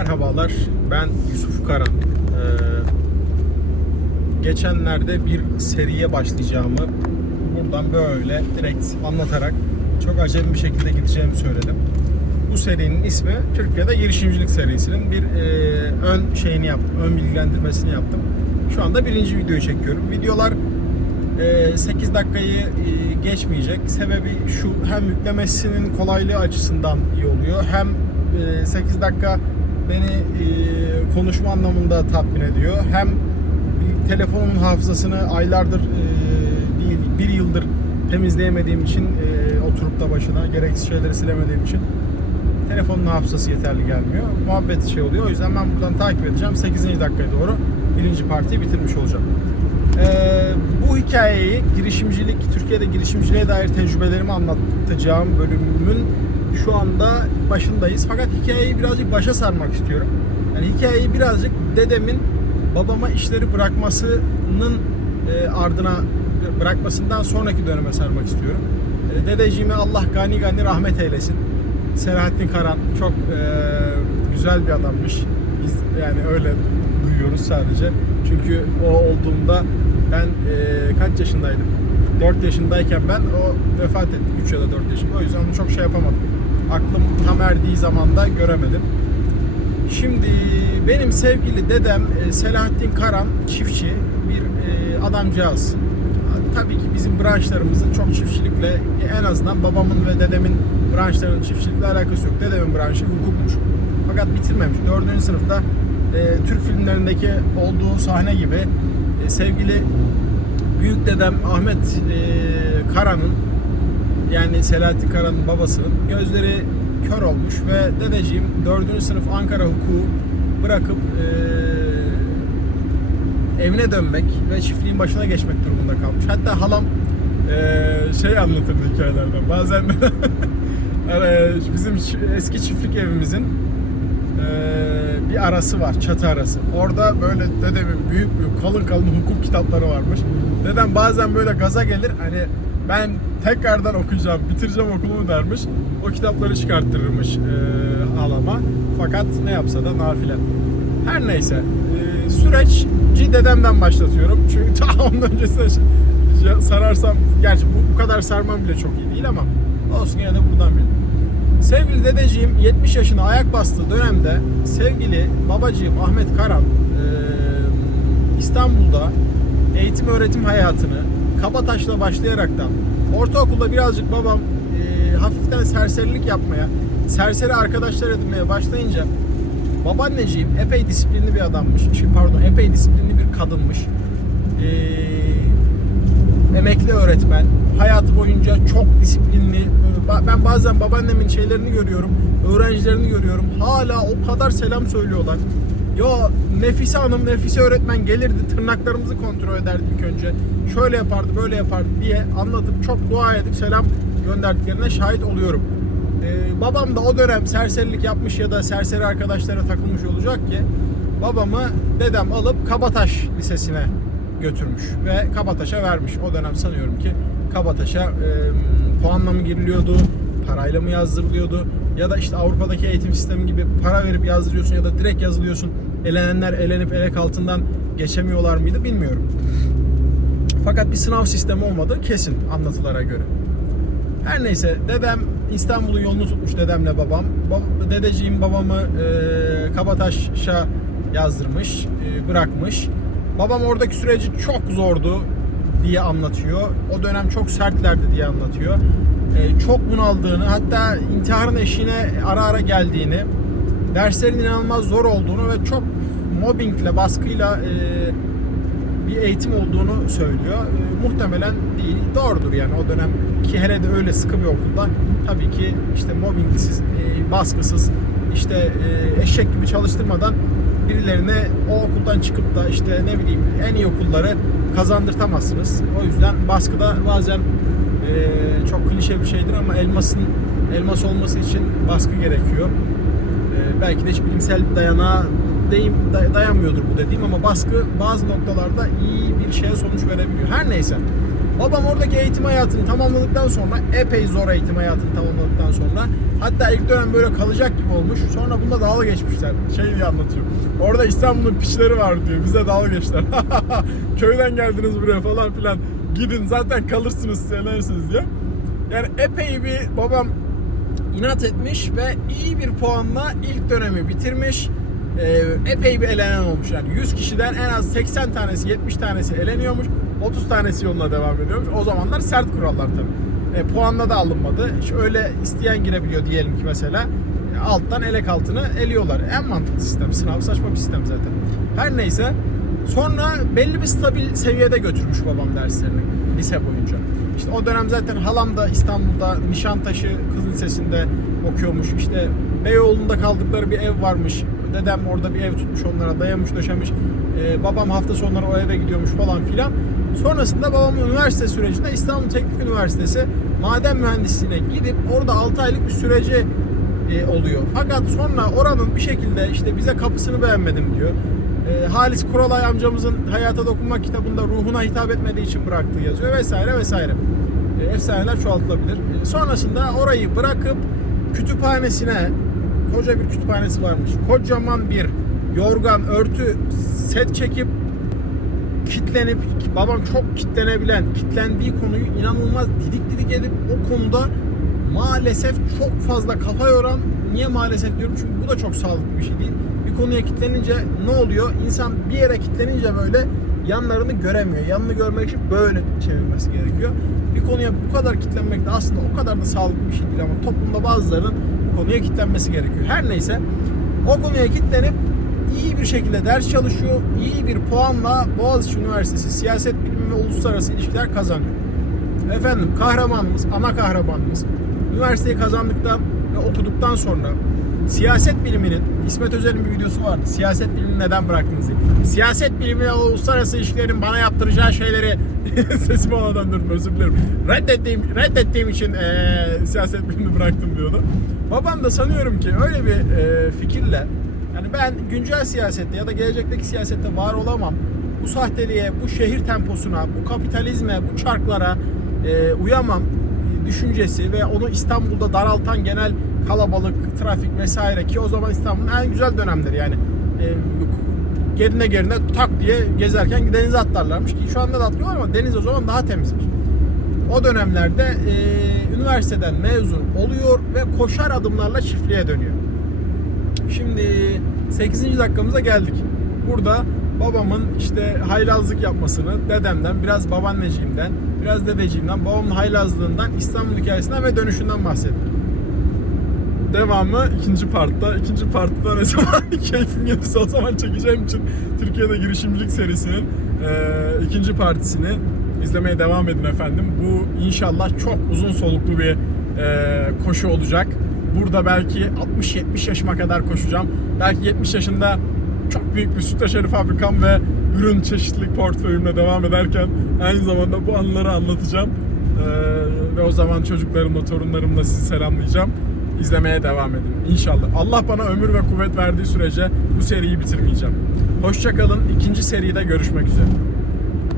Merhabalar, ben Yusuf Karan. Ee, geçenlerde bir seriye başlayacağımı buradan böyle direkt anlatarak çok acemi bir şekilde gideceğimi söyledim. Bu serinin ismi Türkiye'de girişimcilik serisinin bir e, ön şeyini yaptım, ön bilgilendirmesini yaptım. Şu anda birinci videoyu çekiyorum. Videolar e, 8 dakikayı e, geçmeyecek. Sebebi şu hem yüklemesinin kolaylığı açısından iyi oluyor. Hem e, 8 dakika beni e, konuşma anlamında tatmin ediyor. Hem telefonumun hafızasını aylardır e, bir, bir yıldır temizleyemediğim için e, oturup da başına gereksiz şeyleri silemediğim için telefonun hafızası yeterli gelmiyor. Muhabbet şey oluyor. O yüzden ben buradan takip edeceğim. 8. dakikaya doğru birinci partiyi bitirmiş olacağım. Ee, bu hikayeyi girişimcilik, Türkiye'de girişimciliğe dair tecrübelerimi anlatacağım bölümümün şu anda başındayız. Fakat hikayeyi birazcık başa sarmak istiyorum. Yani hikayeyi birazcık dedemin babama işleri bırakmasının e, ardına bırakmasından sonraki döneme sarmak istiyorum. E, dedeciğime Allah gani gani rahmet eylesin. Selahattin Karan çok e, güzel bir adammış. Biz yani öyle duyuyoruz sadece. Çünkü o olduğunda ben kaç yaşındaydım? 4 yaşındayken ben o vefat etti 3 ya da 4 yaşında. O yüzden onu çok şey yapamadım. Aklım tam erdiği zamanda göremedim. Şimdi benim sevgili dedem e, Selahattin Karan çiftçi bir e, adamcağız. Tabii ki bizim branşlarımızın çok çiftçilikle en azından babamın ve dedemin branşlarının çiftçilikle alakası yok. Dedemin branşı hukukmuş. Fakat bitirmemiş. 4. sınıfta e, Türk filmlerindeki olduğu sahne gibi sevgili büyük dedem Ahmet Karan'ın yani Selahattin Karan'ın babasının gözleri kör olmuş ve dedeciğim 4. sınıf Ankara hukuku bırakıp e, evine dönmek ve çiftliğin başına geçmek durumunda kalmış. Hatta halam e, şey anlatırdı hikayelerden. Bazen e, bizim eski çiftlik evimizin e, bir arası var, çatı arası. Orada böyle dedemin büyük büyük kalın kalın hukuk kitapları varmış. Dedem bazen böyle gaza gelir hani ben tekrardan okuyacağım, bitireceğim okulumu dermiş. O kitapları çıkarttırırmış e, halama. Fakat ne yapsa da nafile. Her neyse. E, süreçci dedemden başlatıyorum. Çünkü ta onun öncesinde şey- sararsam, gerçi bu, bu kadar sarmam bile çok iyi değil ama olsun yine de buradan bil. Sevgili dedeciğim 70 yaşına ayak bastığı dönemde sevgili babacığım Ahmet Karan e, İstanbul'da eğitim öğretim hayatını Kabataş'la başlayaraktan ortaokulda birazcık babam e, hafiften serserilik yapmaya, serseri arkadaşlar edinmeye başlayınca babaanneciğim epey disiplinli bir adammış. Şey, pardon, epey disiplinli bir kadınmış. E, emekli öğretmen. Hayatı boyunca çok disiplinli. Ben bazen babaannemin şeylerini görüyorum, öğrencilerini görüyorum. Hala o kadar selam söylüyorlar. Ya Nefise Hanım, Nefise öğretmen gelirdi, tırnaklarımızı kontrol ederdi ilk önce. Şöyle yapardı, böyle yapardı diye anlatıp çok dua edip selam gönderdiklerine şahit oluyorum. Ee, babam da o dönem serserilik yapmış ya da serseri arkadaşlara takılmış olacak ki babamı dedem alıp Kabataş Lisesi'ne götürmüş ve Kabataş'a vermiş. O dönem sanıyorum ki Kabataş'a e, puanla mı giriliyordu, parayla mı yazdırılıyordu ya da işte Avrupa'daki eğitim sistemi gibi para verip yazdırıyorsun ya da direkt yazılıyorsun. Elenenler elenip elek altından geçemiyorlar mıydı bilmiyorum. Fakat bir sınav sistemi olmadığı kesin anlatılara göre. Her neyse dedem İstanbul'un yolunu tutmuş dedemle babam. Bab- dedeciğim babamı e, Kabataş'a yazdırmış, e, bırakmış. Babam oradaki süreci çok zordu diye anlatıyor. O dönem çok sertlerdi diye anlatıyor. E, çok bunaldığını, hatta intiharın eşiğine ara ara geldiğini, derslerin inanılmaz zor olduğunu ve çok mobbingle, baskıyla e, bir eğitim olduğunu söylüyor. E, muhtemelen değil, doğrudur yani o dönem ki hele de öyle sıkı bir okulda tabii ki işte mobbingsiz, e, baskısız, işte e, eşek gibi çalıştırmadan birilerine o okuldan çıkıp da işte ne bileyim en iyi okulları kazandırtamazsınız. O yüzden baskıda bazen e, çok klişe bir şeydir ama elmasın elmas olması için baskı gerekiyor. E, belki de hiç bilimsel dayanağa deyim, day- dayanmıyordur bu dediğim ama baskı bazı noktalarda iyi bir şeye sonuç verebiliyor. Her neyse. Babam oradaki eğitim hayatını tamamladıktan sonra epey zor eğitim hayatını tamamladıktan sonra hatta ilk dönem böyle kalacak gibi olmuş. Sonra bunda dalga geçmişler. Şey diye anlatıyor. Orada İstanbul'un piçleri var diyor. Bize dalga geçtiler. Köyden geldiniz buraya falan filan. Gidin zaten kalırsınız söylersiniz diye. Yani epey bir babam inat etmiş ve iyi bir puanla ilk dönemi bitirmiş. Ee, epey bir elenen olmuş yani 100 kişiden en az 80 tanesi 70 tanesi eleniyormuş 30 tanesi yoluna devam ediyormuş o zamanlar sert kurallar tabi e, puanla da alınmadı İşte öyle isteyen girebiliyor diyelim ki mesela E, alttan elek altını eliyorlar en mantıklı sistem sınav saçma bir sistem zaten her neyse sonra belli bir stabil seviyede götürmüş babam derslerini lise boyunca işte o dönem zaten halam da İstanbul'da Nişantaşı Kız Lisesi'nde okuyormuş. İşte Beyoğlu'nda kaldıkları bir ev varmış. Dedem orada bir ev tutmuş onlara dayamış döşemiş. Ee, babam hafta sonları o eve gidiyormuş falan filan. Sonrasında babam üniversite sürecinde İstanbul Teknik Üniversitesi maden mühendisliğine gidip orada 6 aylık bir süreci e, oluyor. Fakat sonra oranın bir şekilde işte bize kapısını beğenmedim diyor. E, Halis Kuralay amcamızın Hayata Dokunmak kitabında ruhuna hitap etmediği için bıraktığı yazıyor vesaire vesaire. E, efsaneler çoğaltılabilir. E, sonrasında orayı bırakıp kütüphanesine koca bir kütüphanesi varmış. Kocaman bir yorgan, örtü set çekip kitlenip babam çok kitlenebilen, kitlendiği konuyu inanılmaz didik didik edip o konuda maalesef çok fazla kafa yoran niye maalesef diyorum çünkü bu da çok sağlıklı bir şey değil. Bir konuya kitlenince ne oluyor? İnsan bir yere kitlenince böyle yanlarını göremiyor. Yanını görmek için böyle çevirmesi gerekiyor. Bir konuya bu kadar kitlenmek de aslında o kadar da sağlıklı bir şey değil ama toplumda bazılarının konuya kitlenmesi gerekiyor. Her neyse o konuya kitlenip iyi bir şekilde ders çalışıyor. iyi bir puanla Boğaziçi Üniversitesi Siyaset Bilimi ve Uluslararası İlişkiler kazanıyor. Efendim kahramanımız, ana kahramanımız üniversiteyi kazandıktan ve okuduktan sonra siyaset biliminin İsmet Özel'in bir videosu vardı. Siyaset bilimini neden bıraktınız diye. Siyaset bilimi ve uluslararası ilişkilerin bana yaptıracağı şeyleri sesimi havadan durdum özür dilerim. Reddettiğim, reddettiğim için eee, siyaset bilimini bıraktım diyordu. Babam da sanıyorum ki öyle bir eee, fikirle yani ben güncel siyasette ya da gelecekteki siyasette var olamam. Bu sahteliğe, bu şehir temposuna, bu kapitalizme, bu çarklara e, uyamam düşüncesi ve onu İstanbul'da daraltan genel kalabalık, trafik vesaire ki o zaman İstanbul'un en güzel dönemleri yani. E, gerine gerine tak diye gezerken denize atlarlarmış ki şu anda da atlıyorlar ama deniz o zaman daha temizmiş. O dönemlerde e, üniversiteden mezun oluyor ve koşar adımlarla çiftliğe dönüyor. Şimdi 8. dakikamıza geldik. Burada babamın işte haylazlık yapmasını dedemden, biraz babaanneciğimden, biraz dedeciğimden, babamın haylazlığından, İstanbul hikayesinden ve dönüşünden bahsettim. Devamı ikinci partta. İkinci partta ne zaman keyfim gelirse o zaman çekeceğim için Türkiye'de girişimcilik serisinin e, ikinci partisini izlemeye devam edin efendim. Bu inşallah çok uzun soluklu bir e, koşu olacak. Burada belki 60-70 yaşıma kadar koşacağım. Belki 70 yaşında çok büyük bir süt aşarı fabrikam ve ürün çeşitlilik portföyümle devam ederken aynı zamanda bu anıları anlatacağım. Ee, ve o zaman çocuklarımla, torunlarımla sizi selamlayacağım. İzlemeye devam edin inşallah. Allah bana ömür ve kuvvet verdiği sürece bu seriyi bitirmeyeceğim. Hoşçakalın. İkinci seride görüşmek üzere.